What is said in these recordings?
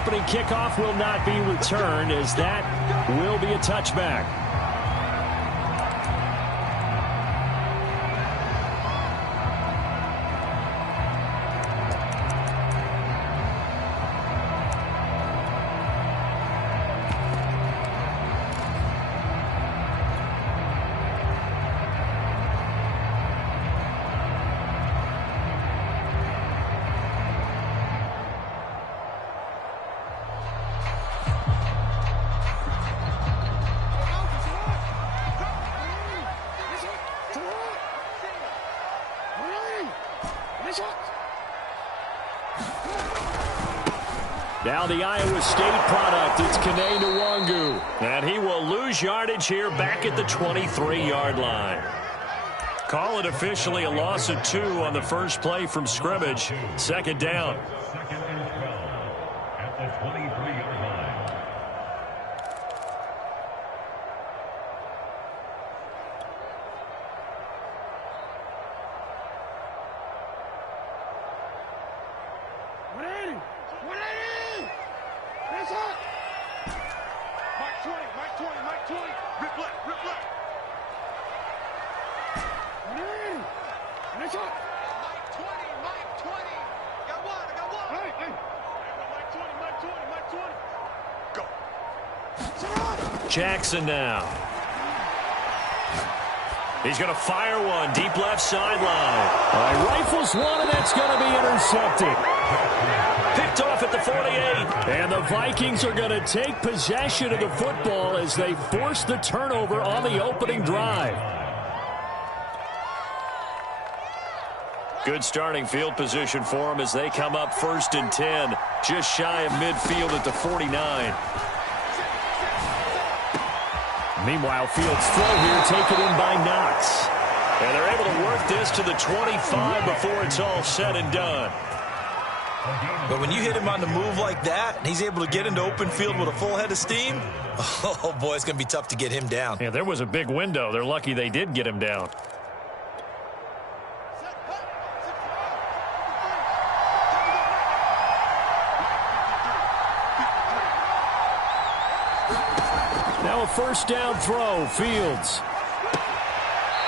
opening kickoff will not be returned, as that will be a touchback. Now the Iowa State product, it's Kene Nwangu. And he will lose yardage here back at the 23-yard line. Call it officially a loss of 2 on the first play from scrimmage. Second down. Second and 12 at the 23-yard line. Jackson now. He's going to fire one deep left sideline. Rifles one, and that's going to be intercepted. Picked off at the 48. And the Vikings are going to take possession of the football as they force the turnover on the opening drive. Good starting field position for them as they come up 1st and 10. Just shy of midfield at the 49. Meanwhile, Fields throw here taken in by Knox. And they're able to work this to the 25 before it's all said and done. But when you hit him on the move like that, and he's able to get into open field with a full head of steam, oh boy, it's going to be tough to get him down. Yeah, there was a big window. They're lucky they did get him down. Now a first down throw, Fields.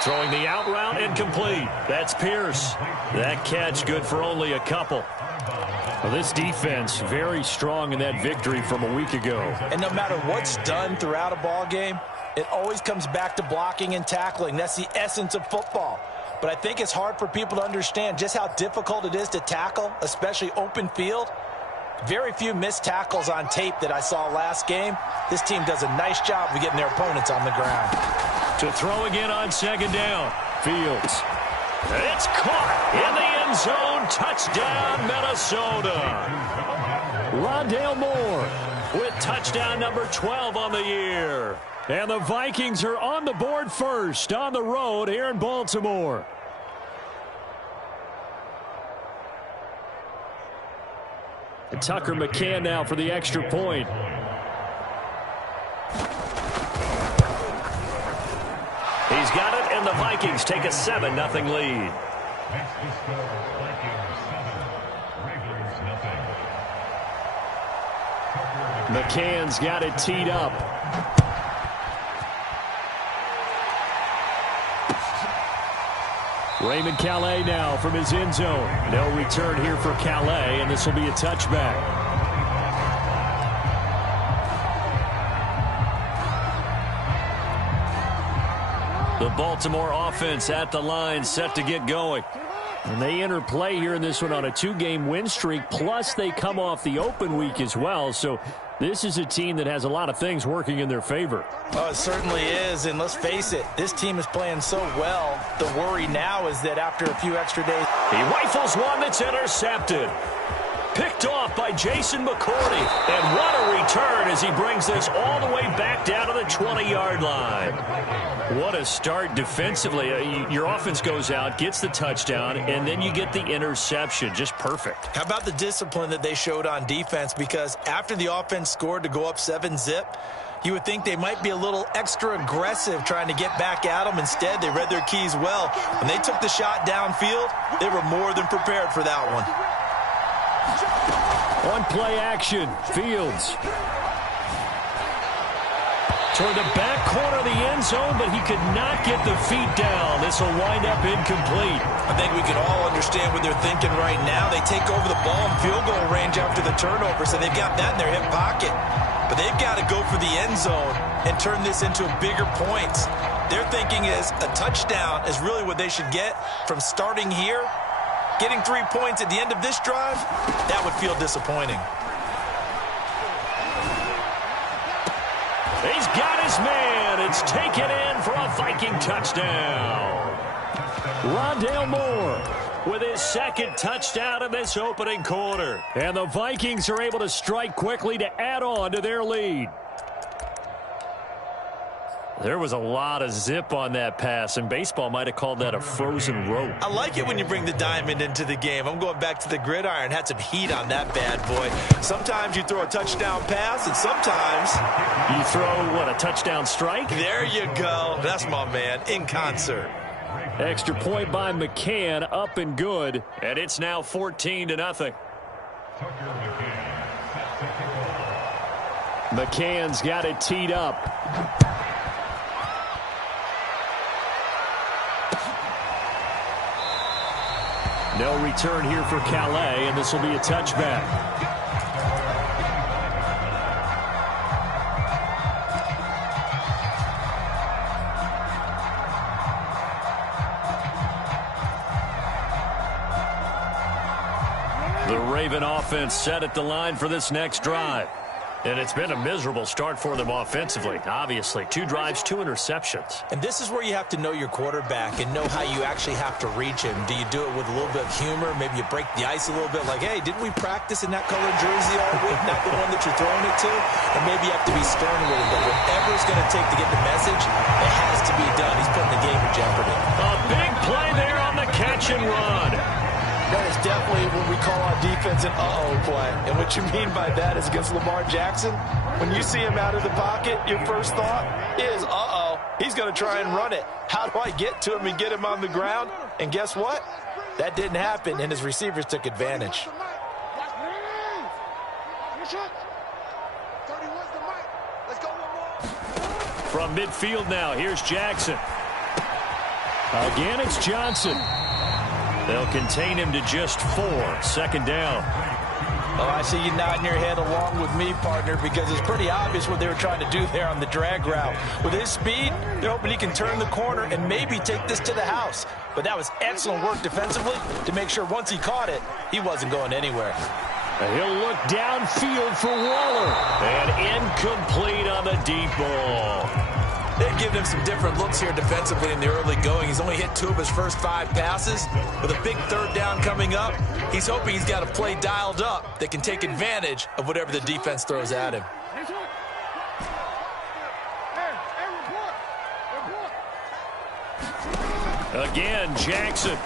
Throwing the out route incomplete. That's Pierce. That catch good for only a couple. Well, this defense very strong in that victory from a week ago. And no matter what's done throughout a ball game, it always comes back to blocking and tackling. That's the essence of football. But I think it's hard for people to understand just how difficult it is to tackle, especially open field. Very few missed tackles on tape that I saw last game. This team does a nice job of getting their opponents on the ground. To throw again on second down. Fields. It's caught in the end zone. Touchdown, Minnesota. Rondale Moore with touchdown number 12 on the year. And the Vikings are on the board first on the road here in Baltimore. And Tucker McCann now for the extra point. He's got it, and the Vikings take a 7-0 lead. That's the score. Vikings 7, Ravens 0. McCann's got it teed up. Raymond Calais now from his end zone. No return here for Calais, and this will be a touchback. The Baltimore offense at the line, set to get going. And they enter play here in this one on a 2-game win streak, plus they come off the open week as well. So this is a team that has a lot of things working in their favor. Oh, it certainly is, and let's face it, this team is playing so well. The worry now is that after a few extra days... He rifles one that's intercepted. Picked off by Jason McCourty. And what a return as he brings this all the way back down to the 20-yard line. What a start defensively. Your offense goes out, gets the touchdown, and then you get the interception. Just perfect. How about the discipline that they showed on defense? Because after the offense scored to go up 7-zip, you would think they might be a little extra aggressive trying to get back at them. Instead, they read their keys well. When they took the shot downfield, they were more than prepared for that one. On play action, Fields. Toward the back corner of the end zone, but he could not get the feet down. This will wind up incomplete. I think we can all understand what they're thinking right now. They take over the ball in field goal range after the turnover, so they've got that in their hip pocket. But they've got to go for the end zone and turn this into bigger points. Their thinking is a touchdown is really what they should get from starting here. Getting 3 points at the end of this drive, that would feel disappointing. He's got his man. It's taken in for a Viking touchdown. Rondale Moore with his second touchdown in this opening quarter. And the Vikings are able to strike quickly to add on to their lead. There was a lot of zip on that pass, and baseball might have called that a frozen rope. I like it when you bring the diamond into the game. I'm going back to the gridiron. Had some heat on that bad boy. Sometimes you throw a touchdown pass, and sometimes you throw, what, a touchdown strike? There you go. That's my man, in concert. Extra point by McCann, up and good, and it's now 14-0. McCann's got it teed up. No return here for Calais, and this will be a touchback. The Raven offense set at the line for this next drive. And it's been a miserable start for them offensively, obviously. 2 drives, 2 interceptions. And this is where you have to know your quarterback and know how you actually have to reach him. Do you do it with a little bit of humor? Maybe you break the ice a little bit like, hey, didn't we practice in that colored jersey all week? Not the one that you're throwing it to? And maybe you have to be stern with him. But whatever it's going to take to get the message, it has to be done. He's putting the game in jeopardy. A big play there on the catch and run. That is definitely what we call on defense an uh-oh play. And what you mean by that is against Lamar Jackson, when you see him out of the pocket, your first thought is, uh-oh, he's going to try and run it. How do I get to him and get him on the ground? And guess what? That didn't happen, and his receivers took advantage. From midfield now, here's Jackson. Again, it's Johnson. They'll contain him to just 4. Second down. Oh, I see you nodding your head along with me, partner, because it's pretty obvious what they were trying to do there on the drag route. With his speed, they're hoping he can turn the corner and maybe take this to the house. But that was excellent work defensively to make sure once he caught it, he wasn't going anywhere. He'll look downfield for Waller. And incomplete on the deep ball. They've given him some different looks here defensively in the early going. He's only hit 2 of his first 5 passes. With a big third down coming up, he's hoping he's got a play dialed up that can take advantage of whatever the defense throws at him. Again, Jackson.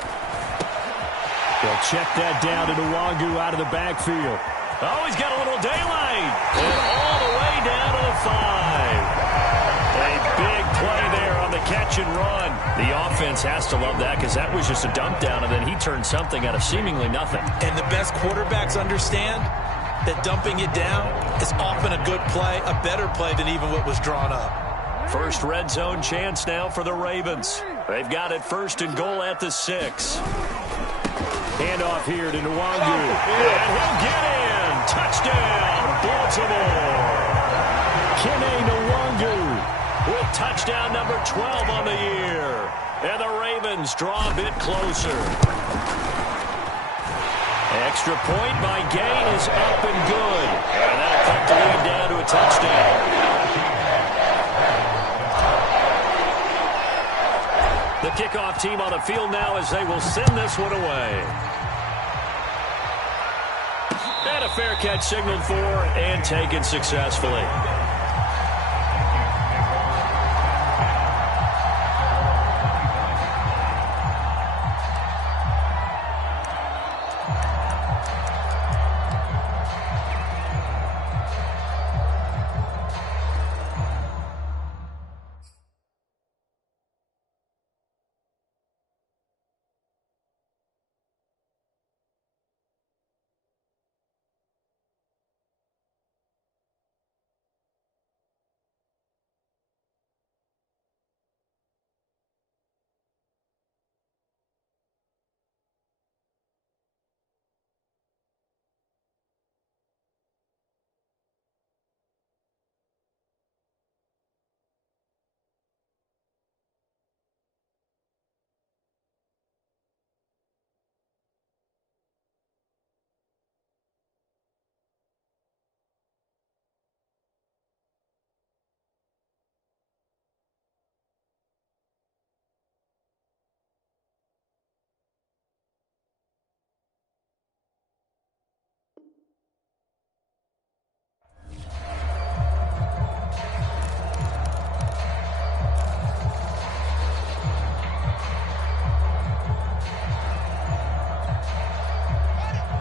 They'll check that down to Nwangu out of the backfield. Oh, he's got a little daylight. And all the way down to the 5. A big play there on the catch and run. The offense has to love that because that was just a dump down, and then he turned something out of seemingly nothing. And the best quarterbacks understand that dumping it down is often a good play, a better play than even what was drawn up. First red zone chance now for the Ravens. They've got it 1st and goal at the 6. Handoff here to Nwangu. And he'll get in. Touchdown, Baltimore. Kene Nwangu with touchdown number 12 on the year. And the Ravens draw a bit closer. Extra point by Gain is up and good. And that'll cut the lead down to a touchdown. The kickoff team on the field now as they will send this one away. And a fair catch signaled for and taken successfully.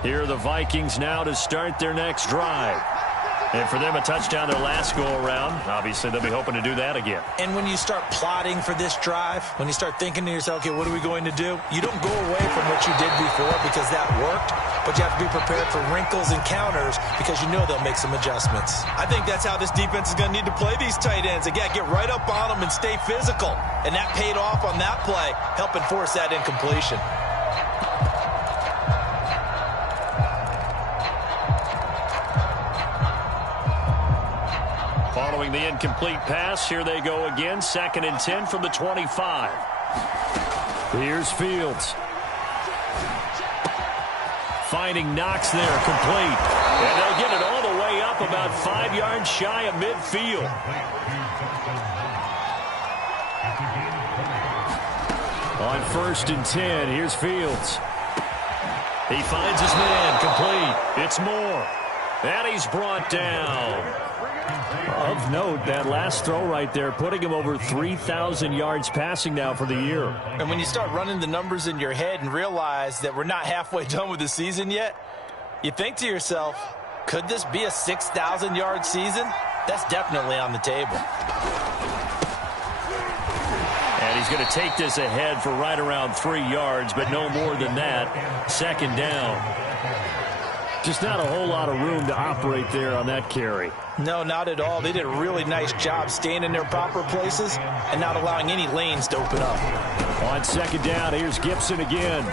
Here are the Vikings now to start their next drive. And for them, a touchdown their last go-around. Obviously, they'll be hoping to do that again. And when you start plotting for this drive, when you start thinking to yourself, okay, what are we going to do? You don't go away from what you did before because that worked, but you have to be prepared for wrinkles and counters because you know they'll make some adjustments. I think that's how this defense is going to need to play these tight ends. Again, get right up on them and stay physical. And that paid off on that play, helping force that incompletion. Following the incomplete pass, here they go again. 2nd and 10 from the 25. Here's Fields. Finding Knox there, complete. And they'll get it all the way up about 5 yards shy of midfield. On 1st and 10, here's Fields. He finds his man, complete. It's Moore. And he's brought down. Of note, that last throw right there, putting him over 3,000 yards passing now for the year. And when you start running the numbers in your head and realize that we're not halfway done with the season yet, you think to yourself, could this be a 6,000-yard season? That's definitely on the table. And he's going to take this ahead for right around 3 yards, but no more than that. 2nd down. Just not a whole lot of room to operate there on that carry. No, not at all. They did a really nice job staying in their proper places and not allowing any lanes to open up. On 2nd down, here's Gibson again.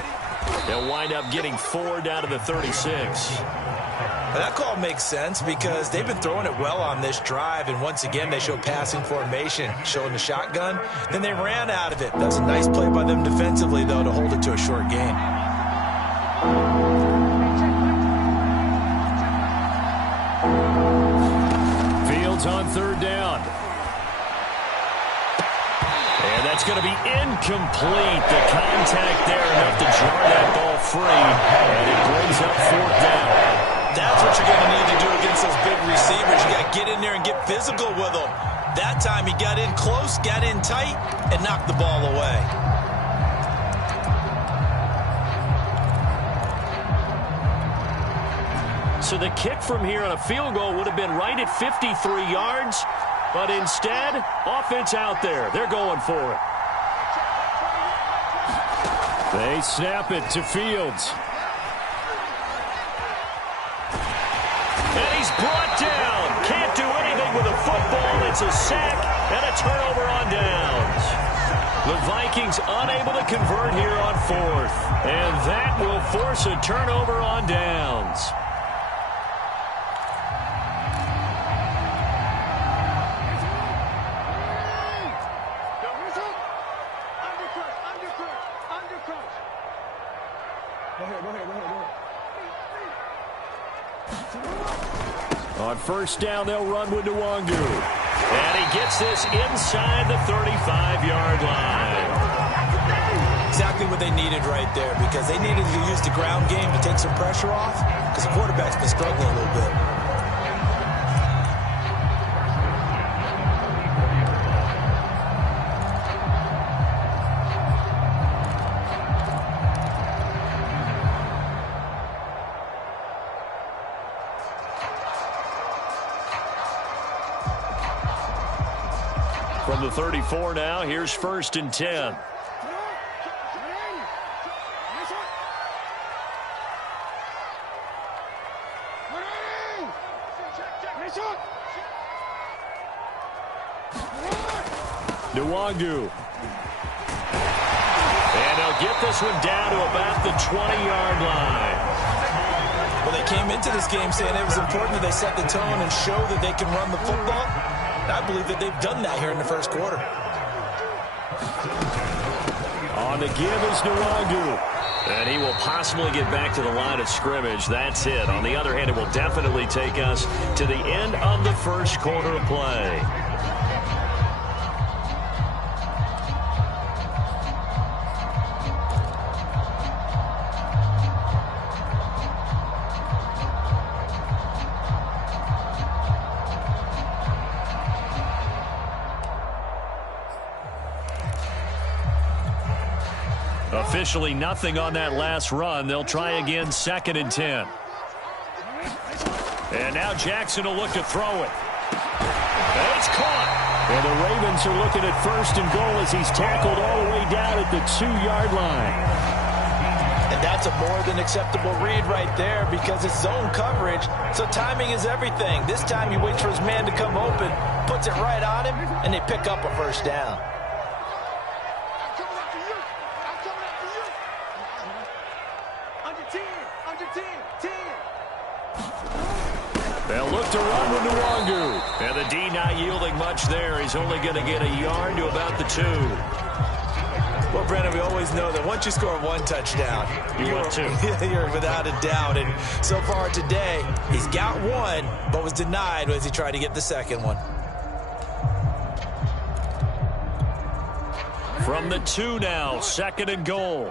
They'll wind up getting 4 down to the 36. Now, that call makes sense because they've been throwing it well on this drive, and once again they show passing formation, showing the shotgun. Then they ran out of it. That's a nice play by them defensively, though, to hold it to a short gain. On 3rd down. And that's going to be incomplete. The contact there enough to jar that ball free. And it brings up 4th down. That's what you're going to need to do against those big receivers. You got to get in there and get physical with them. That time he got in close, got in tight, and knocked the ball away. So the kick from here on a field goal would have been right at 53 yards, but instead, offense out there. They're going for it. They snap it to Fields. And he's brought down. Can't do anything with a football. It's a sack and a turnover on downs. The Vikings unable to convert here on 4th. And that will force a turnover on downs. On 1st down, they'll run with Nwangu. And he gets this inside the 35-yard line. Exactly what they needed right there, because they needed to use the ground game to take some pressure off, because the quarterback's been struggling a little bit. From the 34 now, here's 1st and 10. Nwangu. And they'll get this one down to about the 20-yard line. Well, they came into this game saying it was important that they set the tone and show that they can run the football. I believe that they've done that here in the 1st quarter. On the give is Nwangu. And he will possibly get back to the line of scrimmage. That's it. On the other hand, it will definitely take us to the end of the 1st quarter of play. Officially nothing on that last run. They'll try again, 2nd and 10. And now Jackson will look to throw it. And it's caught. And the Ravens are looking at 1st and goal as he's tackled all the way down at the 2-yard line. And that's a more than acceptable read right there because it's zone coverage, so timing is everything. This time he waits for his man to come open, puts it right on him, and they pick up a 1st down. They'll look to run with Nwangu. And the D not yielding much there. He's only going to get a yard to about the 2. Well, Brandon, we always know that once you score 1 touchdown, you're without a doubt. And so far today, he's got 1, but was denied as he tried to get the 2nd one. From the 2 now, 2nd and goal.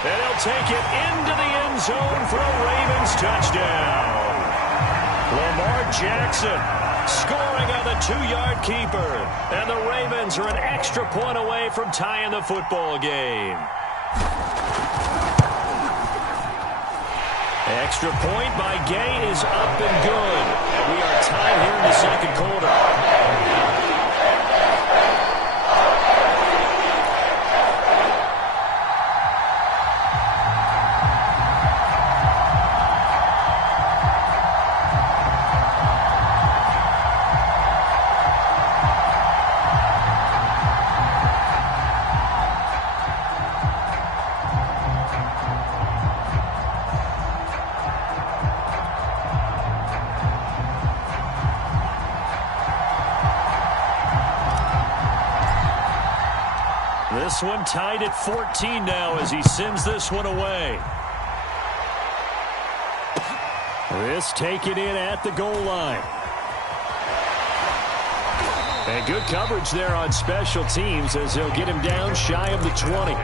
And he'll take it into the end zone for a Ravens touchdown. Lamar Jackson scoring on the 2-yard keeper. And the Ravens are an extra point away from tying the football game. Extra point by Gay is up and good. And we are tied here in the 2nd quarter. This one tied at 14 now as he sends this one away. This taken in at the goal line. And good coverage there on special teams as they'll get him down shy of the 20.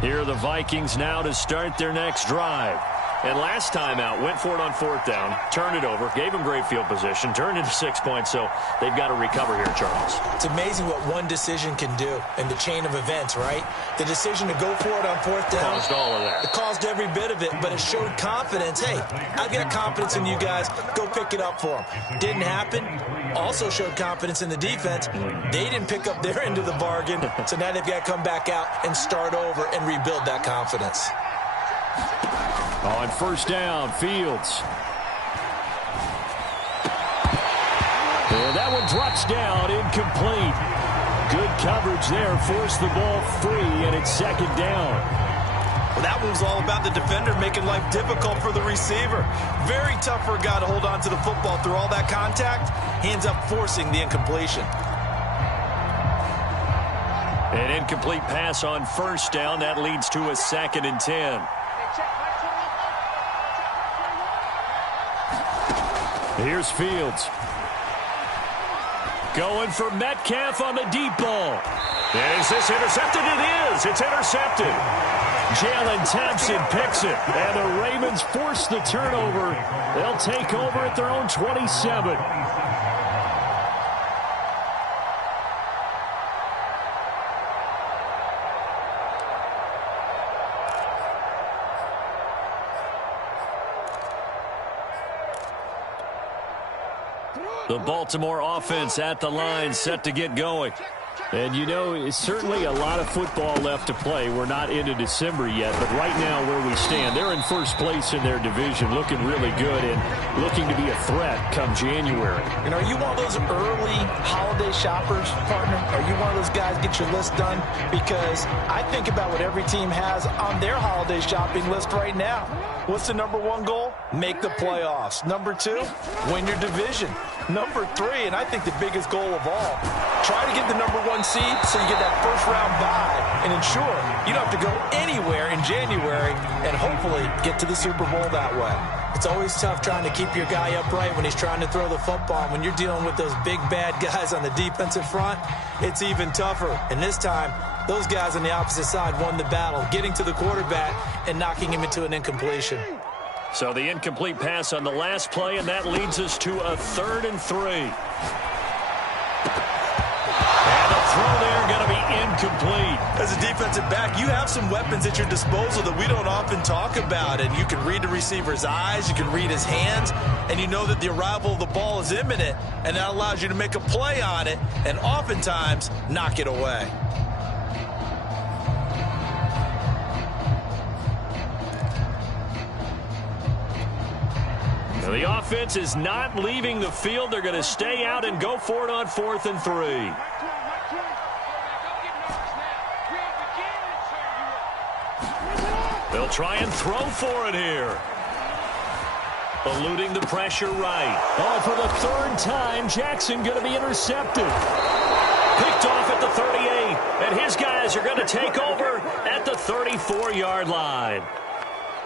Here are the Vikings now to start their next drive. And last time out, went for it on 4th down, turned it over, gave him great field position, turned into 6 points, so they've got to recover here, Charles. It's amazing what one decision can do in the chain of events, right? The decision to go for it on 4th down. Caused all of that. It caused every bit of it, but it showed confidence. Hey, I've got confidence in you guys. Go pick it up for them. Didn't happen. Also showed confidence in the defense. They didn't pick up their end of the bargain, so now they've got to come back out and start over and rebuild that confidence. On 1st down, Fields. And that one drops down, incomplete. Good coverage there, forced the ball free, and it's 2nd down. Well, that one was all about the defender making life difficult for the receiver. Very tough for a guy to hold on to the football through all that contact. He ends up forcing the incompletion. An incomplete pass on 1st down. That leads to a 2nd and 10. Here's Fields. Going for Metcalf on the deep ball. Is this intercepted? It is. It's intercepted. Jalen Thompson picks it. And the Ravens force the turnover. They'll take over at their own 27. The Baltimore offense at the line, set to get going. And, you know, it's certainly a lot of football left to play. We're not into December yet, but right now where we stand, they're in 1st place in their division, looking really good and looking to be a threat come January. And are you one of those early holiday shoppers, partner? Are you one of those guys get your list done? Because I think about what every team has on their holiday shopping list right now. What's the #1 goal? Make the playoffs. #2, win your division. #3, and I think the biggest goal of all, try to get the #1 seed so you get that first-round bye and ensure you don't have to go anywhere in January and hopefully get to the Super Bowl that way. It's always tough trying to keep your guy upright when he's trying to throw the football. When you're dealing with those big, bad guys on the defensive front, it's even tougher. And this time, those guys on the opposite side won the battle, getting to the quarterback and knocking him into an incompletion. So the incomplete pass on the last play, and that leads us to a 3rd and 3. And the throw there going to be incomplete. As a defensive back, you have some weapons at your disposal that we don't often talk about. And you can read the receiver's eyes, you can read his hands, and you know that the arrival of the ball is imminent, and that allows you to make a play on it and oftentimes knock it away. The offense is not leaving the field. They're going to stay out and go for it on 4th and 3. They'll try and throw for it here. Eluding the pressure right. Oh, for the 3rd time, Jackson going to be intercepted. Picked off at the 38, and his guys are going to take over at the 34-yard line.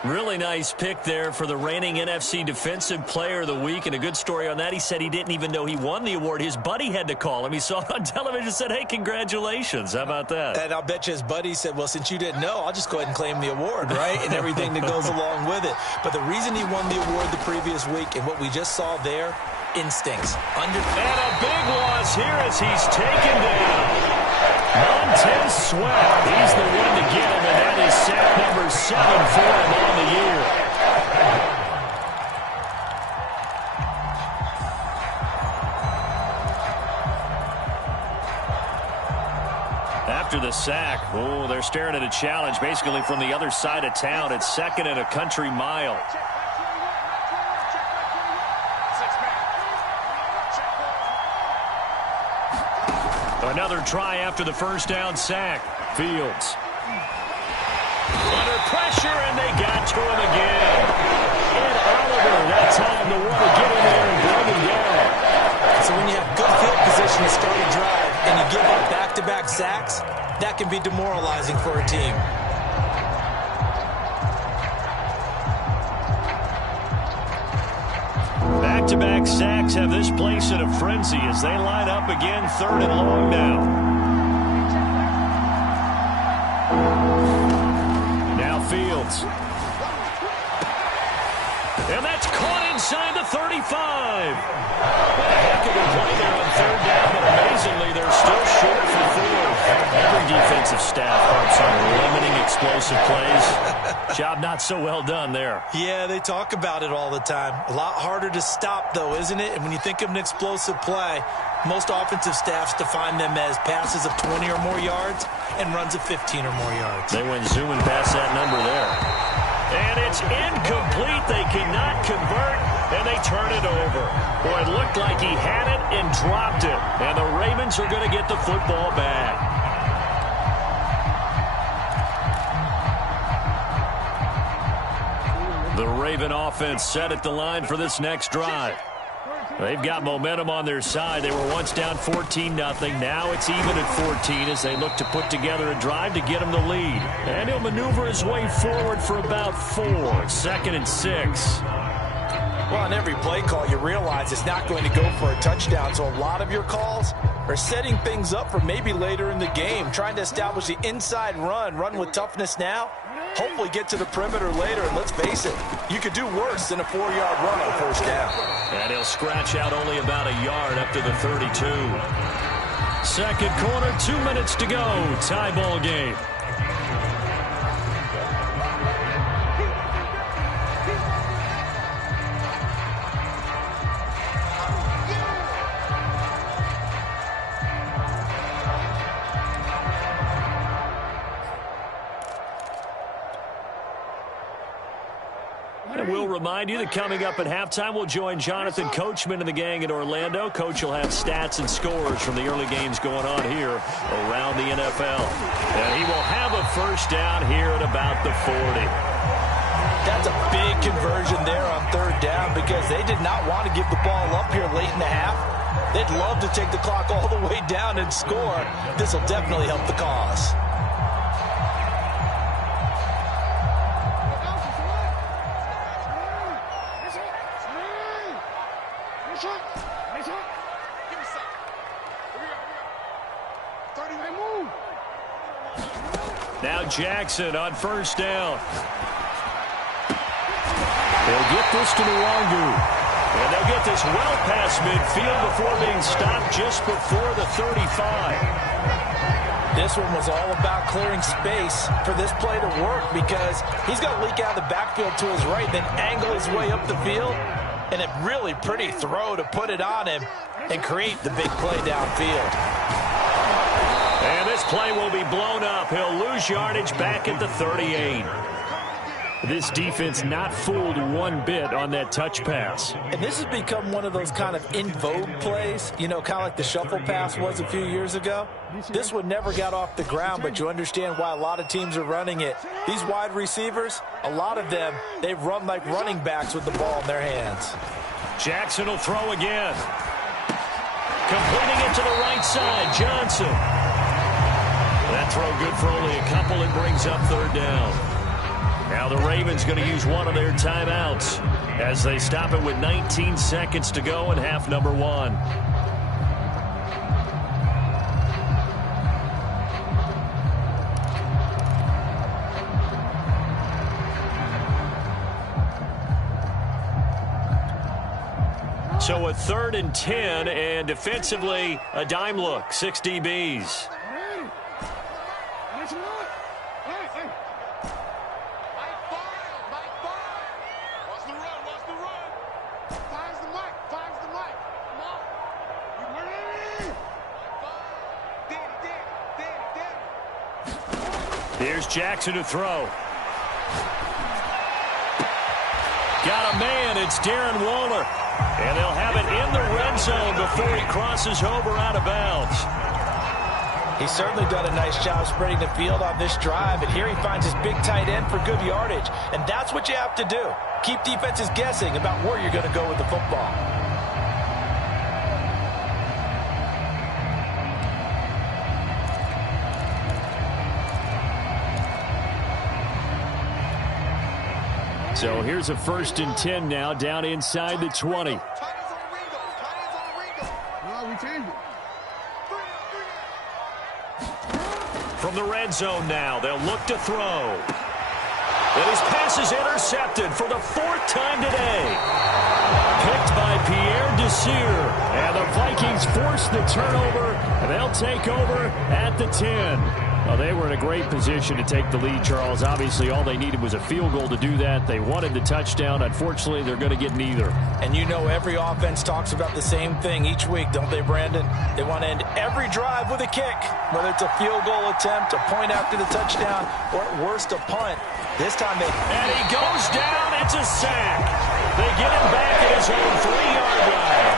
Really nice pick there for the reigning NFC Defensive Player of the Week, and a good story on that. He said he didn't even know he won the award. His buddy had to call him. He saw it on television and said, hey, congratulations. How about that? And I'll bet you his buddy said, well, since you didn't know, I'll just go ahead and claim the award, right? And everything that goes along with it. But the reason he won the award the previous week and what we just saw there, instincts. And a big loss here as he's taken down. Montez Sweat, he's the one to get him, and that is sack number 7 for him on the year. After the sack, oh, they're staring at a challenge basically from the other side of town. It's 2nd and a country mile. Another try after the first down sack. Fields. Under pressure, and they got to him again. And Oliver, that time the one to get in there and bring him down. So when you have good field position to start a drive and you give up back-to-back sacks, that can be demoralizing for a team. Back-to-back sacks have this place in a frenzy as they line up again 3rd and long now. Now Fields. And that's caught inside the 35. A heck of a play there on 3rd down, but amazingly they're still short for 4. Every defensive staff harps on limiting explosive plays. Job not so well done there. Yeah, they talk about it all the time. A lot harder to stop, though, isn't it? And when you think of an explosive play, most offensive staffs define them as passes of 20 or more yards and runs of 15 or more yards. They went zooming past that number there. And it's incomplete. They cannot convert, and they turn it over. Boy, it looked like he had it and dropped it. And the Ravens are going to get the football back. The Raven offense set at the line for this next drive. They've got momentum on their side. They were once down 14-0. Now it's even at 14 as they look to put together a drive to get them the lead. And he'll maneuver his way forward for about 4. 2nd and 6. Well, on every play call, you realize it's not going to go for a touchdown. So a lot of your calls are setting things up for maybe later in the game, trying to establish the inside run with toughness now. Hopefully get to the perimeter later, and let's face it, you could do worse than a 4-yard run on 1st down. And he'll scratch out only about a yard up to the 32. 2nd quarter, 2 minutes to go. Tie ball game. And we'll remind you that coming up at halftime, we'll join Jonathan Coachman and the gang in Orlando. Coach will have stats and scores from the early games going on here around the NFL. And he will have a first down here at about the 40. That's a big conversion there on 3rd down because they did not want to give the ball up here late in the half. They'd love to take the clock all the way down and score. This will definitely help the cause. Now Jackson on first down. They'll get this to Nwangu. And they'll get this well past midfield before being stopped just before the 35. This one was all about clearing space for this play to work because he's got to leak out of the backfield to his right, then angle his way up the field. And a really pretty throw to put it on him and create the big play downfield. And this play will be blown up. He'll lose yardage back at the 38. This defense not fooled one bit on that touch pass. And this has become one of those kind of in vogue plays, you know, kind of like the shuffle pass was a few years ago. This one never got off the ground, but you understand why a lot of teams are running it. These wide receivers, a lot of them, they run like running backs with the ball in their hands. Jackson will throw again. Completing it to the right side, Johnson. That throw good for only a couple. It brings up third down. Now the Ravens going to use one of their timeouts as they stop it with 19 seconds to go in half number one. So a 3rd and 10, and defensively a dime look, 6 DBs. Here's Jackson to throw. Got a man. It's Darren Waller. And they'll have it in the red zone before he crosses over out of bounds. He's certainly done a nice job spreading the field on this drive. And here he finds his big tight end for good yardage. And that's what you have to do. Keep defenses guessing about where you're going to go with the football. So here's a 1st and 10 now, down inside the 20. From the red zone now, they'll look to throw. And his pass is intercepted for the 4th time today. Picked by Pierre Desir. And the Vikings force the turnover, and they'll take over at the 10. Well, they were in a great position to take the lead, Charles. Obviously, all they needed was a field goal to do that. They wanted the touchdown. Unfortunately, they're going to get neither. And you know every offense talks about the same thing each week, don't they, Brandon? They want to end every drive with a kick, whether it's a field goal attempt, a point after the touchdown, or at worst, a punt. This time they... And he goes down. It's a sack. They get him back at his own 3-yard line.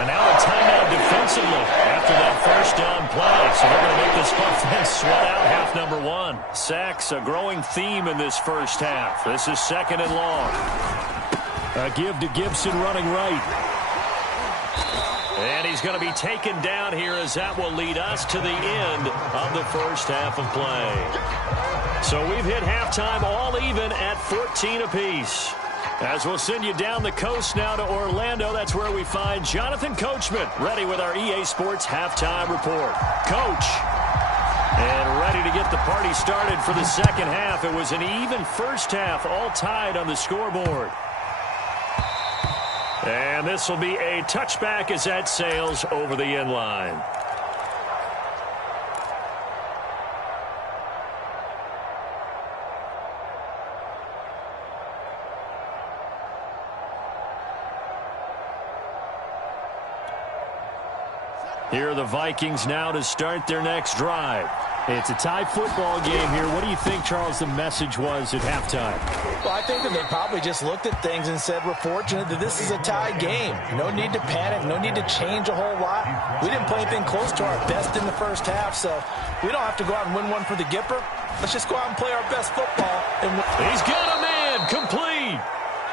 And now a timeout defensively after that first down play. So they're going to make this offense sweat out half number one. Sacks, a growing theme in this first half. This is 2nd and long. A give to Gibson running right. And he's going to be taken down here as that will lead us to the end of the first half of play. So we've hit halftime all even at 14 apiece. As we'll send you down the coast now to Orlando, that's where we find Jonathan Coachman ready with our EA Sports Halftime Report. Coach, and ready to get the party started for the second half. It was an even first half, all tied on the scoreboard. And this will be a touchback as that sails over the end line. Here are the Vikings now to start their next drive. It's a tie football game here. What do you think, Charles, the message was at halftime? Well, I think that they probably just looked at things and said, we're fortunate that this is a tie game. No need to panic. No need to change a whole lot. We didn't play anything close to our best in the first half, so we don't have to go out and win one for the Gipper. Let's just go out and play our best football. And he's got a man complete.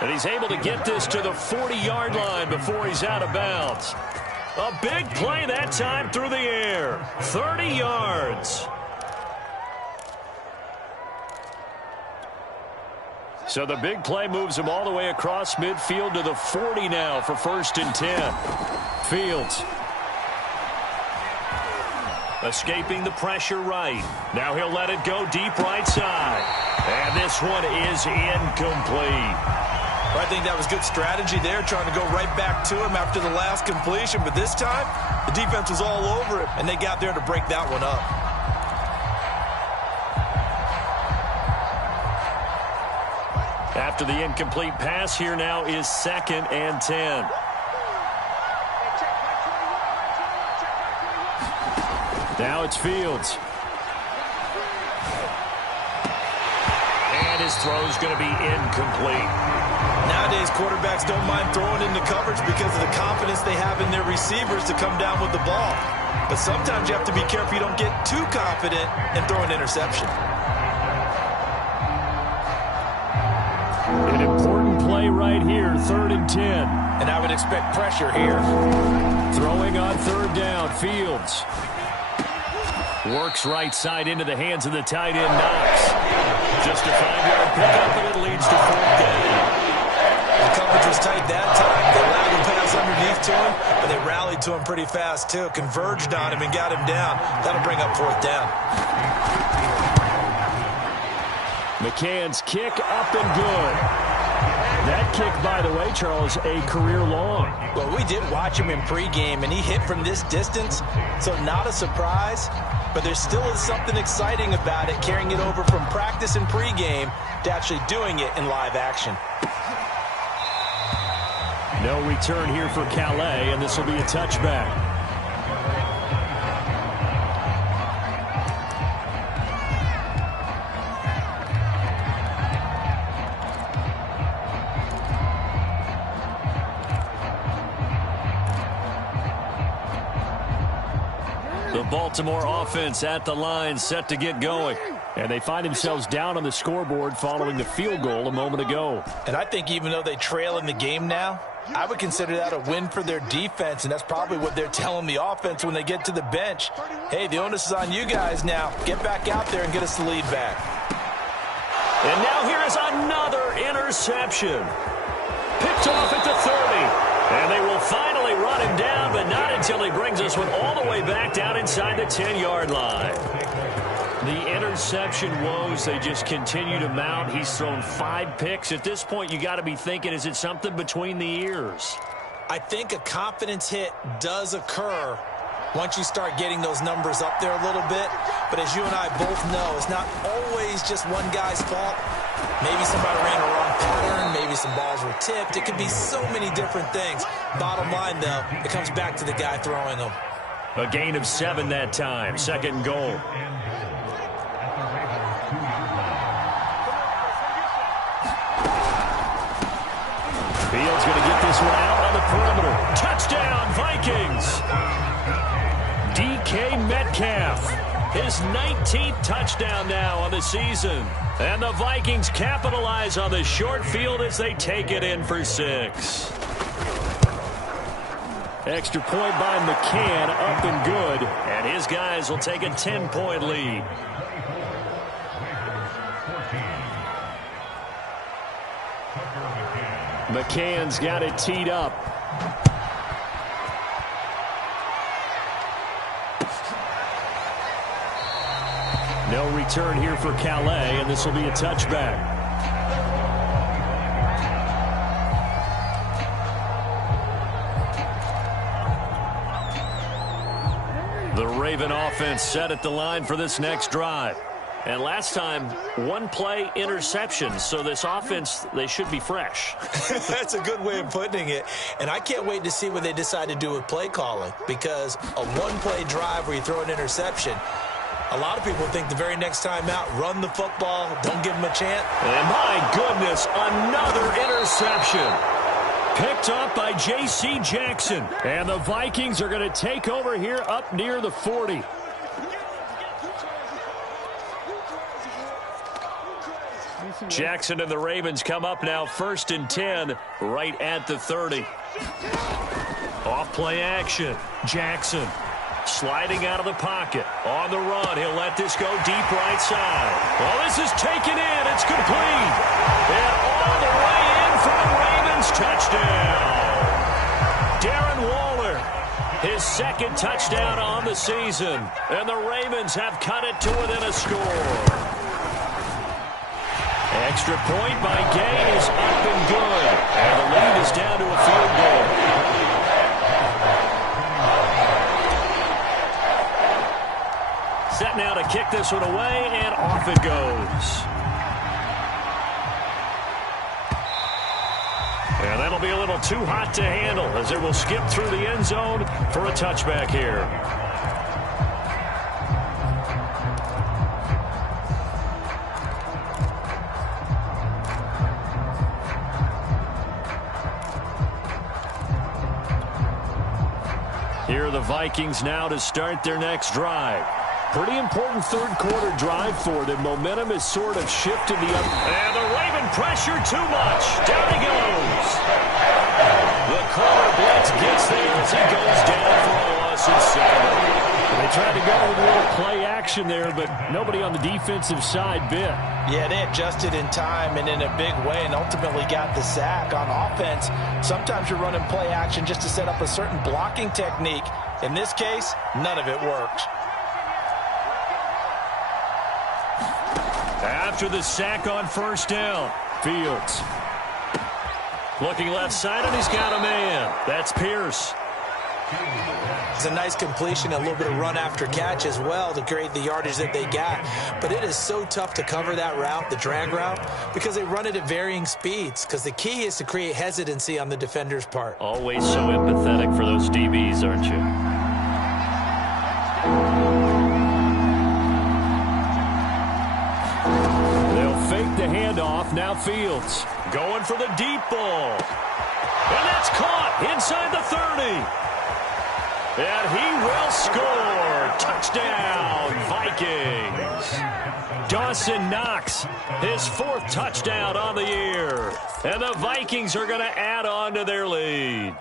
And he's able to get this to the 40-yard line before he's out of bounds. A big play that time through the air. 30 yards. So the big play moves him all the way across midfield to the 40 now for 1st and 10. Fields. Escaping the pressure right. Now he'll let it go deep right side. And this one is incomplete. I think that was good strategy there, trying to go right back to him after the last completion. But this time, the defense was all over it, and they got there to break that one up. After the incomplete pass, here now is 2nd and 10. Now it's Fields. And his throw's going to be incomplete. Nowadays, quarterbacks don't mind throwing into coverage because of the confidence they have in their receivers to come down with the ball. But sometimes you have to be careful you don't get too confident and throw an interception. An important play right here, 3rd and 10. And I would expect pressure here. Throwing on 3rd down, Fields. Works right side into the hands of the tight end, Knox. Just a 5-yard pickup, and it leads to 4th down. The coverage was tight that time. They allowed him to pass underneath to him, but they rallied to him pretty fast, too. Converged on him and got him down. That'll bring up 4th down. McCann's kick up and good. That kick, by the way, Charles, a career long. Well, we did watch him in pregame, and he hit from this distance, so not a surprise. But there still is something exciting about it, carrying it over from practice and pregame to actually doing it in live action. No return here for Calais, and this will be a touchback. The Baltimore offense at the line, set to get going. And they find themselves down on the scoreboard following the field goal a moment ago. And I think even though they trail in the game now, I would consider that a win for their defense, and that's probably what they're telling the offense when they get to the bench. Hey, the onus is on you guys now. Get back out there and get us the lead back. And now here is another interception. Picked off at the 30. And they will finally run him down, but not until he brings this one all the way back down inside the 10-yard line. The interception woes, they just continue to mount. He's thrown 5 picks. At this point, you got to be thinking, is it something between the ears? I think a confidence hit does occur once you start getting those numbers up there a little bit. But as you and I both know, it's not always just one guy's fault. Maybe somebody ran a wrong pattern. Maybe some balls were tipped. It could be so many different things. Bottom line, though, it comes back to the guy throwing them. A gain of 7 that time. 2nd goal. Fields going to get this one out on the perimeter. Touchdown, Vikings. DK Metcalf. His 19th touchdown now on the season. And the Vikings capitalize on the short field as they take it in for 6. Extra point by McCann, up and good. And his guys will take a 10-point lead. McCann's got it teed up. No return here for Calais, and this will be a touchback. The Raven offense set at the line for this next drive. And last time, 1 play interception, so this offense, they should be fresh. That's a good way of putting it. And I can't wait to see what they decide to do with play calling, because a 1-play drive where you throw an interception, a lot of people think the very next time out, run the football, don't give them a chance. And my goodness, another interception. Picked up by J.C. Jackson. And the Vikings are going to take over here up near the 40. Jackson and the Ravens come up now 1st and 10 right at the 30. Off play action. Jackson sliding out of the pocket. On the run, he'll let this go deep right side. Well, this is taken in. It's complete. And all the way in for the Ravens touchdown. Darren Waller, his second touchdown on the season. And the Ravens have cut it to within a score. Extra point by Gay is up and good. And the lead is down to a field goal. Set now to kick this one away, and off it goes. And that'll be a little too hot to handle as it will skip through the end zone for a touchback here. Here are the Vikings now to start their next drive. Pretty important third-quarter drive for them. Momentum is sort of shifted the other. And the Raven pressure too much. Down he goes. The corner blitz gets there as he goes down for a loss of 7. They tried to go with a little play action there, but nobody on the defensive side bit. Yeah, they adjusted in time and in a big way and ultimately got the sack. On offense, sometimes you're running play action just to set up a certain blocking technique. In this case, none of it works. After the sack on first down, Fields looking left side, and he's got a man. That's Pierce. It's a nice completion, a little bit of run after catch as well to create the yardage that they got. But it is so tough to cover that route, the drag route, because they run it at varying speeds. Because the key is to create hesitancy on the defender's part. Always so empathetic for those DBs, aren't you? Fake the handoff. Now Fields going for the deep ball. And that's caught inside the 30. And he will score. Touchdown, Vikings. Dawson Knox, his 4th touchdown on the year. And the Vikings are going to add on to their lead.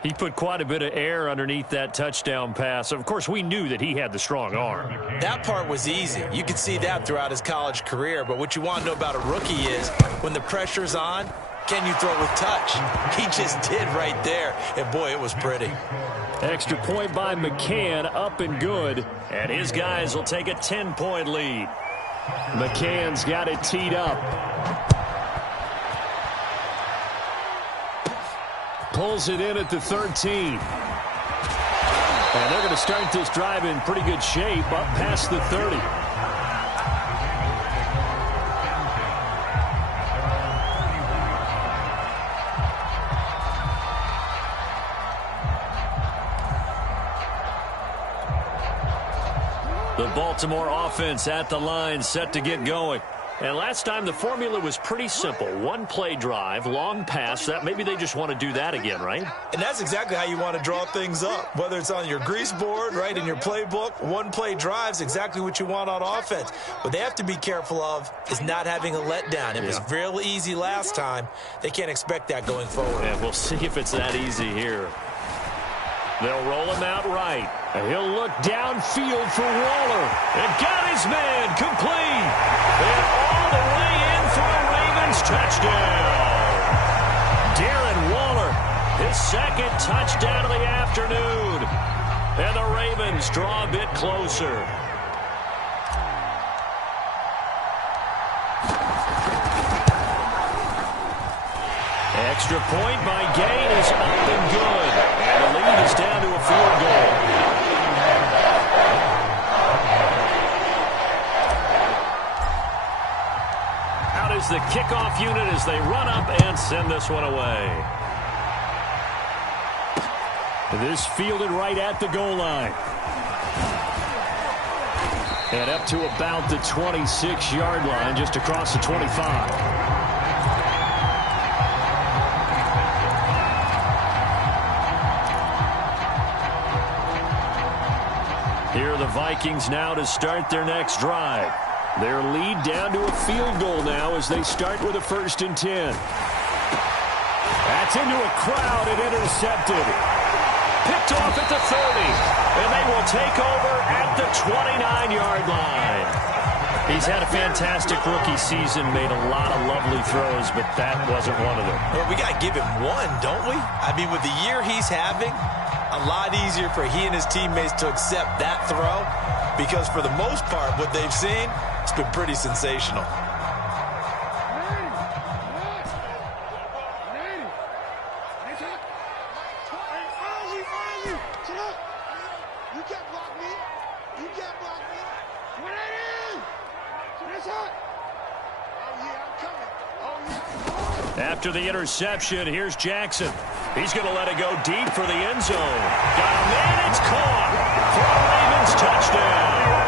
He put quite a bit of air underneath that touchdown pass. Of course, we knew that he had the strong arm. That part was easy. You could see that throughout his college career. But what you want to know about a rookie is when the pressure's on, can you throw with touch? He just did right there. And, boy, it was pretty. Extra point by McCann, up and good. And his guys will take a 10-point lead. McCann's got it teed up. Pulls it in at the 13. And they're going to start this drive in pretty good shape up past the 30. The Baltimore offense at the line set to get going. And last time the formula was pretty simple. One play drive, long pass. That maybe they just want to do that again, right? And that's exactly how you want to draw things up. Whether it's on your grease board, right, in your playbook, one play drive's exactly what you want on offense. What they have to be careful of is not having a letdown. It was real easy last time. They can't expect that going forward. And we'll see if it's that easy here. They'll roll him out right. And he'll look downfield for Waller. And got his man complete. And all the way in for a Ravens touchdown. Darren Waller, his 2nd touchdown of the afternoon. And the Ravens draw a bit closer. Extra point by Gain is up and good. And the lead is down to a field goal. Out is the kickoff unit as they run up and send this one away. This fielded right at the goal line. And up to about the 26-yard line, just across the 25. Here are the Vikings now to start their next drive. Their lead down to a field goal now as they start with a 1st and 10. At Gets into a crowd and intercepted. Picked off at the 30. And they will take over at the 29-yard line. He's had a fantastic rookie season, made a lot of lovely throws, but that wasn't one of them. Well, we got to give him one, don't we? I mean, with the year he's having, a lot easier for he and his teammates to accept that throw because for the most part, what they've seen, it's been pretty sensational. After the interception, here's Jackson. He's going to let it go deep for the end zone. Got him in, it's caught for a Ravens touchdown.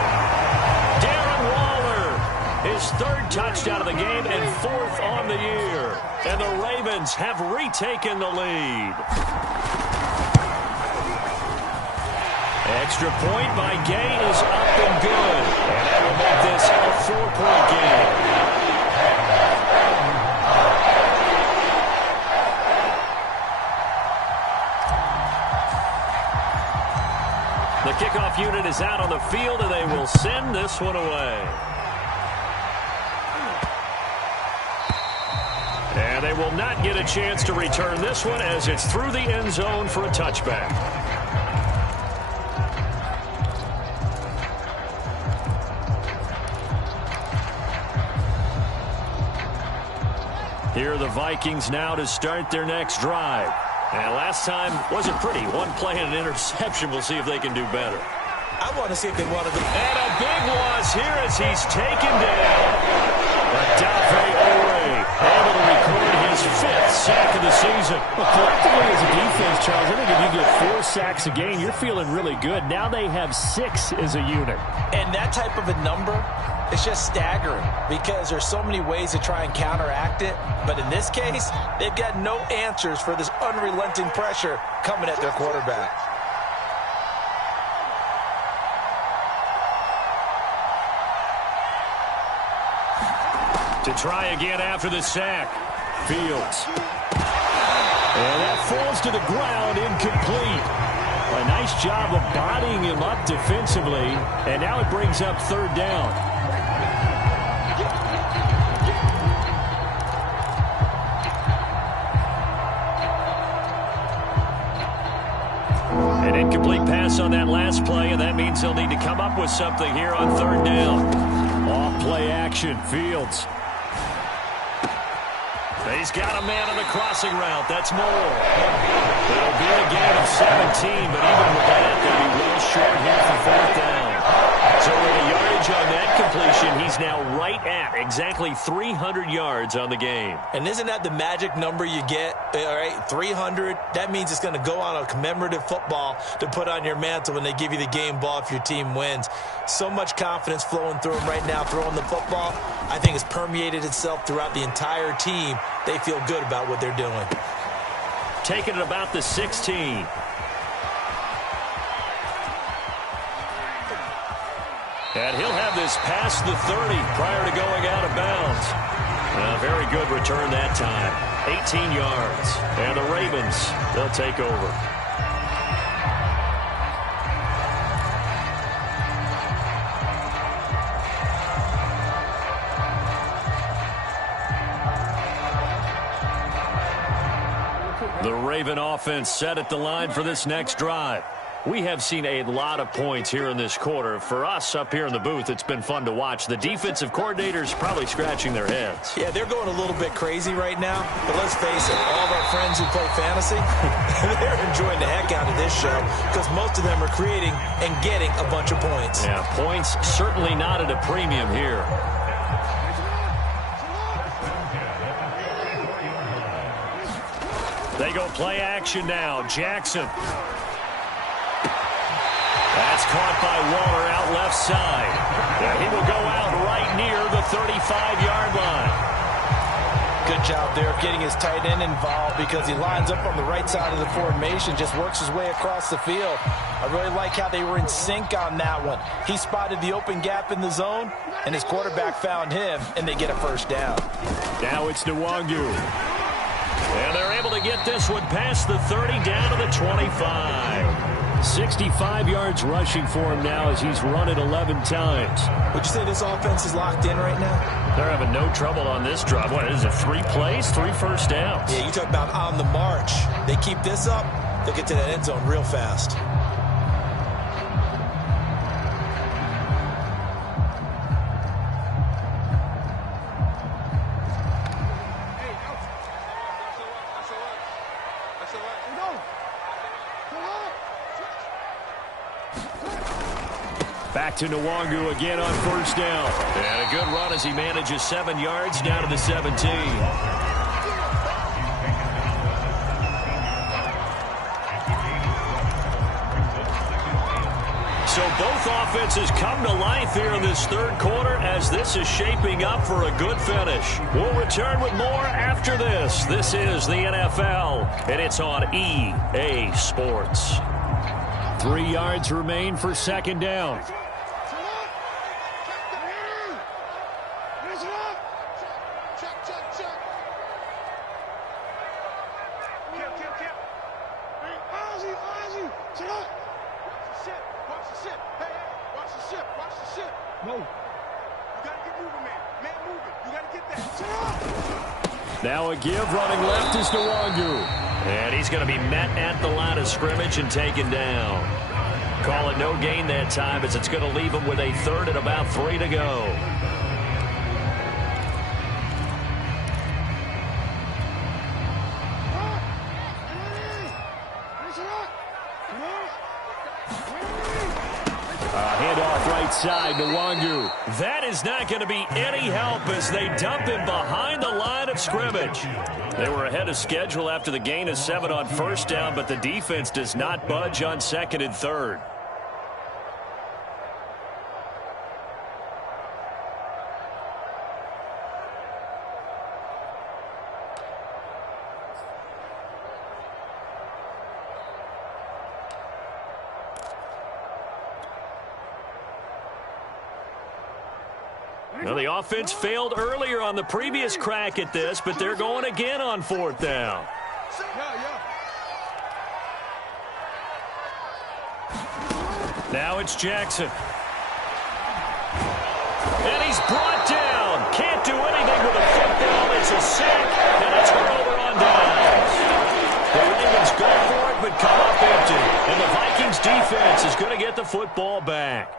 Darren Waller, his third touchdown of the game and fourth on the year. And the Ravens have retaken the lead. Extra point by Gay is up and good. And that will make this a 4-point game. The kickoff unit is out on the field, and they will send this one away. And they will not get a chance to return this one as it's through the end zone for a touchback. Here are the Vikings now to start their next drive. And last time wasn't pretty. One play and an interception. We'll see if they can do better. I want to see if they want to do. And a big loss here as he's taken down. Odafe Oweh able to record his 5th sack of the season. Well, collectively as a defense, Charles, I think if you get 4 sacks a game, you're feeling really good. Now they have 6 as a unit. And that type of a number, it's just staggering because there's so many ways to try and counteract it. But in this case, they've got no answers for this unrelenting pressure coming at their quarterback. To try again after the sack. Fields. And that falls to the ground, incomplete. A nice job of bodying him up defensively. And now it brings up 3rd down. An incomplete pass on that last play, and that means they'll need to come up with something here on 3rd down. Off play action, Fields. He's got a man on the crossing route. That's more. It'll be a gain of 17, but even with that, they'll be well short here for 4th down. So with a yardage on that completion, he's now right at exactly 300 yards on the game. And isn't that the magic number you get? All right, 300. That means it's going to go on a commemorative football to put on your mantle when they give you the game ball if your team wins. So much confidence flowing through him right now, throwing the football. I think it's permeated itself throughout the entire team. They feel good about what they're doing. Taking it about the 16. And he'll have this past the 30 prior to going out of bounds. A very good return that time. 18 yards. And the Ravens, they'll take over. The Raven offense set at the line for this next drive. We have seen a lot of points here in this quarter. For us up here in the booth, it's been fun to watch. The defensive coordinators probably scratching their heads. Yeah, they're going a little bit crazy right now. But let's face it, all of our friends who play fantasy, they're enjoying the heck out of this show because most of them are creating and getting a bunch of points. Yeah, points certainly not at a premium here. They go play action now. Jackson. That's caught by Waller out left side. And he will go out right near the 35-yard line. Good job there of getting his tight end involved because he lines up on the right side of the formation, just works his way across the field. I really like how they were in sync on that one. He spotted the open gap in the zone, and his quarterback found him, and they get a 1st down. Now it's Nwangu. And they're able to to get this one past the 30 down to the 25. 65 yards rushing for him now as he's run it 11 times. Would you say this offense is locked in right now? They're having no trouble on this drive. What is it, 3 plays, 3 first downs? Yeah, you talk about on the march. They keep this up, they'll get to that end zone real fast. Back to Nwangu again on first down. And a good run as he manages 7 yards down to the 17. So both offenses come to life here in this third quarter as this is shaping up for a good finish. We'll return with more after this. This is the NFL, and it's on EA Sports. 3 yards remain for second down. Now a give, running left is Nwangu. And he's going to be met at the line of scrimmage and taken down. Call it no gain that time as it's going to leave him with a third and about 3 to go. Handoff right side, Nwangu. That is not going to be any help as they dump him behind the line of scrimmage. They were ahead of schedule after the gain of 7 on first down, but the defense does not budge on second and third. Well, the offense failed earlier on the previous crack at this, but they're going again on fourth down. Now it's Jackson. And he's brought down. Can't do anything with a football. It's a sack, and a turnover on downs. The Ravens go for it, but come up empty. And the Vikings defense is going to get the football back.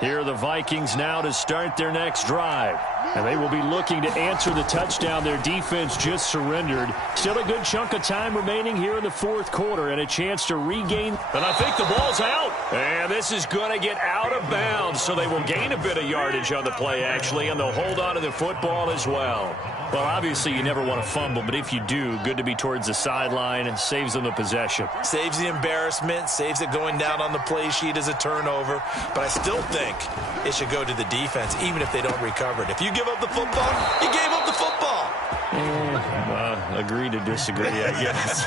Here are the Vikings now to start their next drive. And they will be looking to answer the touchdown their defense just surrendered. Still a good chunk of time remaining here in the fourth quarter and a chance to regain. And I think the ball's out. And this is going to get out of bounds, so they will gain a bit of yardage on the play, actually, and they'll hold on to the football as well. Well, obviously you never want to fumble, but if you do, good to be towards the sideline and saves them the possession. Saves the embarrassment, saves it going down on the play sheet as a turnover. But I still think it should go to the defense, even if they don't recover it. If you give up the football, you gave up the football. Agree to disagree, I guess.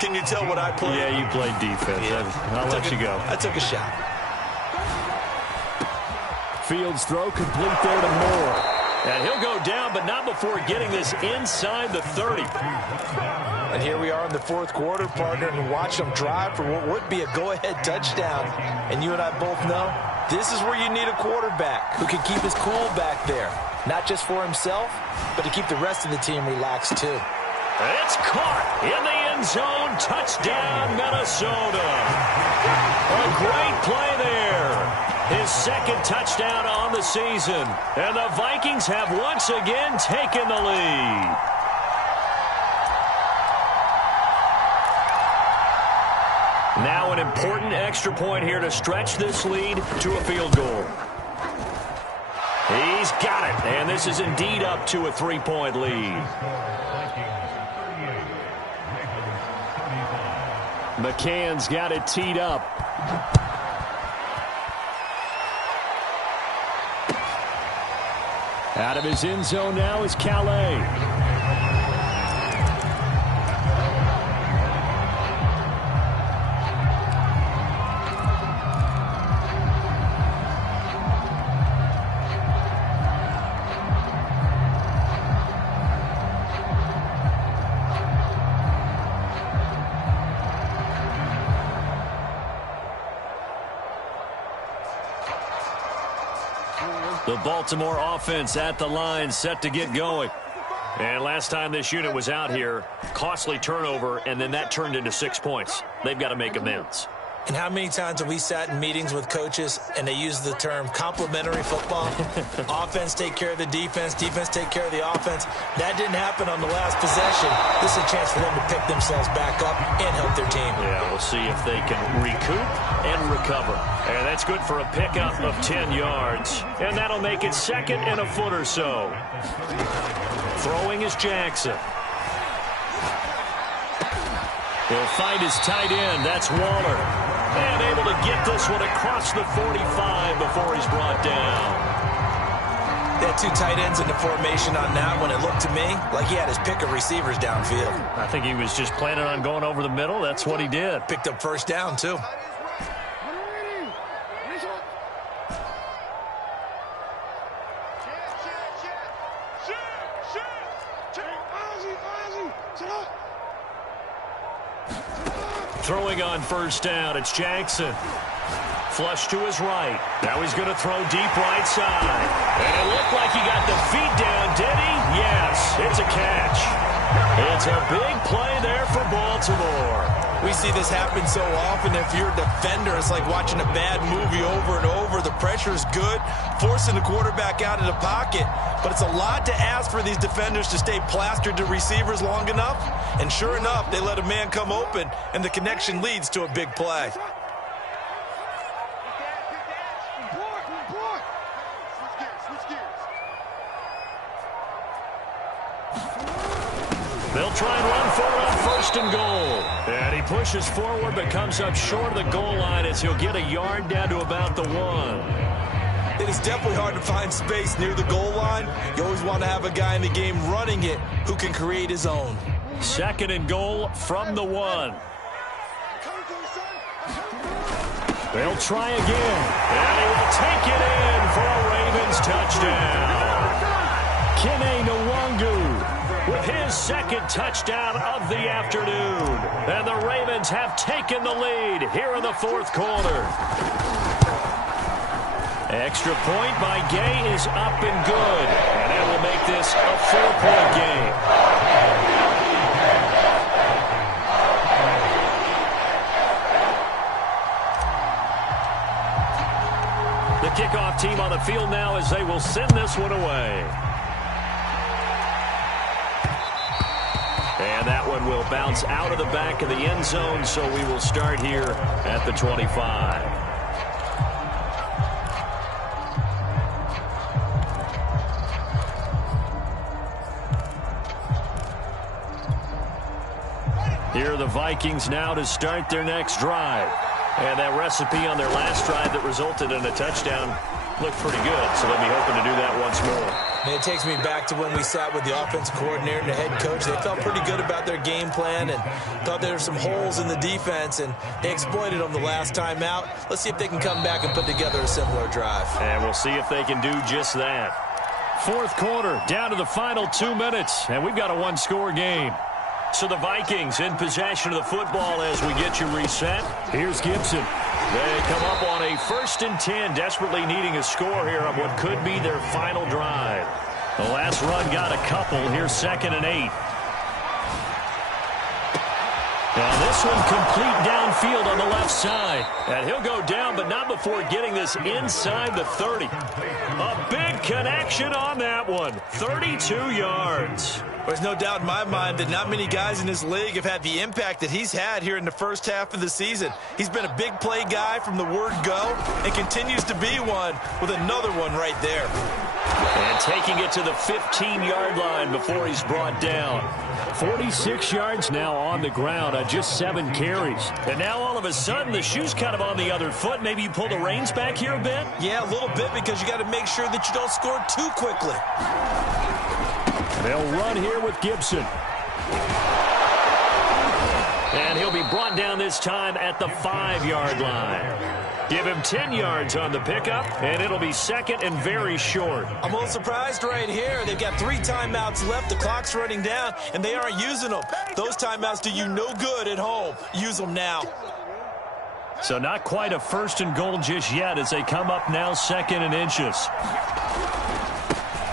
Can you tell what I played? Yeah, you played defense. Yeah. I'll let you go. I took a shot. Fields throw complete there to Moore. And he'll go down, but not before getting this inside the 30. And here we are in the fourth quarter, partner, and watch them drive for what would be a go-ahead touchdown. And you and I both know this is where you need a quarterback who can keep his cool back there. Not just for himself, but to keep the rest of the team relaxed, too. It's caught in the end zone. Touchdown, Minnesota. A great play there. His second touchdown on the season. And the Vikings have once again taken the lead. Now an important extra point here to stretch this lead to a field goal. He's got it, and this is indeed up to a 3-point lead. McCann's got it teed up. Out of his end zone now is Calais. The Baltimore offense at the line, set to get going. And last time this unit was out here, costly turnover, and then that turned into 6 points. They've got to make amends. And how many times have we sat in meetings with coaches and they use the term complementary football? Offense take care of the defense, defense take care of the offense. That didn't happen on the last possession. This is a chance for them to pick themselves back up and help their team. Yeah, we'll see if they can recoup and recover. And that's good for a pickup of 10 yards. And that'll make it second and a foot or so. Throwing is Jackson. He'll find his tight end. That's Waller. And able to get this one across the 45 before he's brought down. They had two tight ends in the formation on that one. It looked to me like he had his pick of receivers downfield. I think he was just planning on going over the middle. That's what he did. Picked up first down, too. Throwing on first down, it's Jackson. Flush to his right. Now he's going to throw deep right side. And it looked like he got the feet down, did he? Yes, it's a catch. It's a big play there for Baltimore. We see this happen so often. If you're a defender, it's like watching a bad movie over and over. The pressure is good, forcing the quarterback out of the pocket. But it's a lot to ask for these defenders to stay plastered to receivers long enough. And sure enough, they let a man come open, and the connection leads to a big play. They'll try and run for it on first and goal. And he pushes forward but comes up short of the goal line as he'll get a yard down to about the 1. It is definitely hard to find space near the goal line. You always want to have a guy in the game running it who can create his own. Second and goal from the 1. They'll try again. And he will take it in for a Ravens touchdown. Kene Nwangu with his second touchdown of the afternoon. And the Ravens have taken the lead here in the fourth quarter. Extra point by Gay is up and good. And that will make this a 4-point game. The kickoff team on the field now as they will send this one away. And that one will bounce out of the back of the end zone, so we will start here at the 25. Here are the Vikings now to start their next drive. And that recipe on their last drive that resulted in a touchdown looked pretty good, so they'll be hoping to do that once more. And it takes me back to when we sat with the offensive coordinator and the head coach. They felt pretty good about their game plan and thought there were some holes in the defense, and they exploited them the last time out. Let's see if they can come back and put together a similar drive. And we'll see if they can do just that. Fourth quarter, down to the final 2 minutes, and we've got a one-score game. So the Vikings in possession of the football as we get you reset. Here's Gibson. They come up on a 1st and 10, desperately needing a score here on what could be their final drive. The last run got a couple. Here's 2nd and 8. Now this one complete downfield on the left side. And he'll go down, but not before getting this inside the 30. A big connection on that one. 32 yards. There's no doubt in my mind that not many guys in this league have had the impact that he's had here in the first half of the season. He's been a big play guy from the word go and continues to be one with another one right there. And taking it to the 15-yard line before he's brought down. 46 yards now on the ground on just 7 carries. And now all of a sudden the shoe's kind of on the other foot. Maybe you pull the reins back here a bit? Yeah, a little bit, because you got to make sure that you don't score too quickly. They'll run here with Gibson. And he'll be brought down this time at the 5-yard line. Give him 10 yards on the pickup, and it'll be second and very short. I'm a little surprised right here. They've got 3 timeouts left. The clock's running down, and they aren't using them. Those timeouts do you no good at home. Use them now. So not quite a 1st and goal just yet as they come up now 2nd and inches.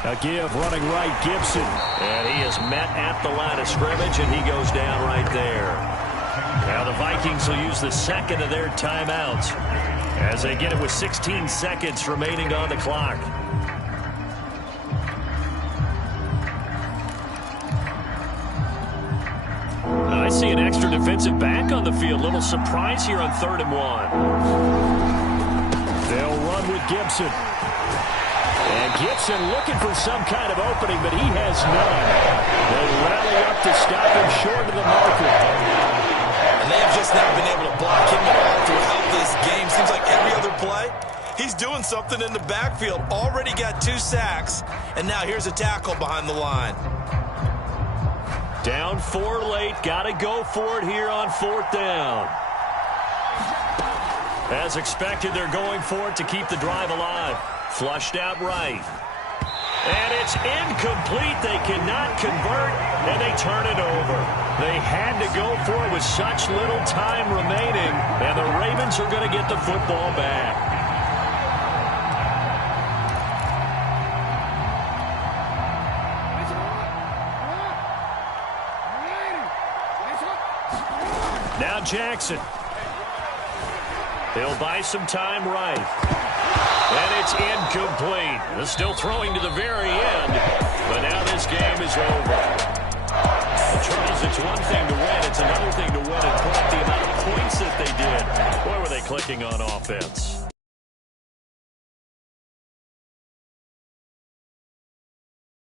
A give running right, Gibson. And he is met at the line of scrimmage, and he goes down right there. Now the Vikings will use the second of their timeouts as they get it with 16 seconds remaining on the clock. I see an extra defensive back on the field. Little surprise here on 3rd and 1. They'll run with Gibson. And Gibson looking for some kind of opening, but he has none. They rally up to stop him short of the marker. And they have just not been able to block him at all throughout this game. Seems like every other play, he's doing something in the backfield. Already got 2 sacks, and now here's a tackle behind the line. Down 4 late. Got to go for it here on 4th down. As expected, they're going for it to keep the drive alive. Flushed out right. And it's incomplete. They cannot convert, and they turn it over. They had to go for it with such little time remaining, and the Ravens are going to get the football back. Now Jackson. He'll buy some time right. And it's incomplete. They're still throwing to the very end, but now this game is over. Well, Charles, it's one thing to win. It's another thing to win and put up the amount of points that they did. Boy, were they clicking on offense.